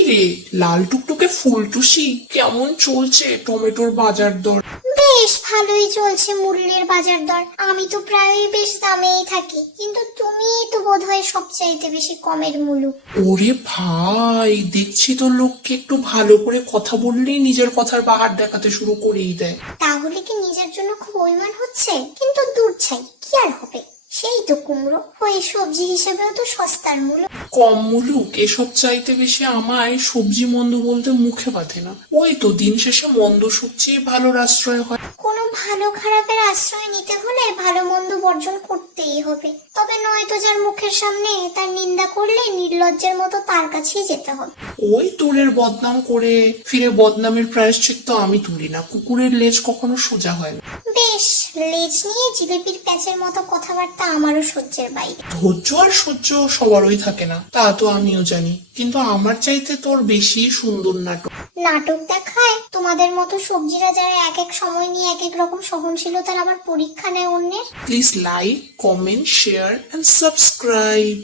কিরে, লাল টুকটুকে ফুলটুসি, কেমন চলছে টমেটোর বাজার দর? বেশ ভালোই চলছে মূল্যের বাজার দর। আমি তো প্রায়ই বেশ দামেই থাকি, কিন্তু তুমি তো বোধহয় সবচাইতে বেশি কমের মুলুক। ওরে ভাই, দেখছি তো লোককে একটু ভালো করে কথা বললেই নিজের কথার বাহার দেখাতে শুরু করেই দেয়। তাহলে কি নিজের জন্য খুব অভিমান হচ্ছে? কিন্তু দূর ছাই, কি আর হবে, সেই তো কুমড়ো। ওই সবজি হিসেবেও তো সস্তার মূল্য। কম মুলুক, এসব চাইতে বেশি আমায় সবজি মন্দ বলতে মুখে বাঁধে না। ওই তো দিন শেষে মন্দ সবজি ভালোর আশ্রয় হয়। কোনো ভালো খারাপের আশ্রয় নিতে হলে ভালো মন্দ বর্জন করতেই হবে। তবে নয়তো যার মুখের সামনে তার নিন্দা করলে নির্লজ্জের মতো তার কাছেই যেতে হবে। ওই তোরের বদনাম করে ফিরে বদনামের প্রায়শ্চিত্ত আমি তুলি না। কুকুরের লেজ কখনো সোজা হয় না। বেশ, লেজ নিয়ে জিলিপির প্যাচের মতো কথাবার্তা আমারও সহ্যের বাইরে। ধৈর্য আর সহ্য সবারই থাকে না, তা তো আমিও জানি, কিন্তু আমার চাইতে তোর বেশি সুন্দর নাটক। নাটক দেখায় তোমাদের মতো সবজিরা, যারা এক এক সময় নিয়ে এক এক রকম সহনশীলতার আবার পরীক্ষা নেয় অন্যের। Please like, comment, share and subscribe.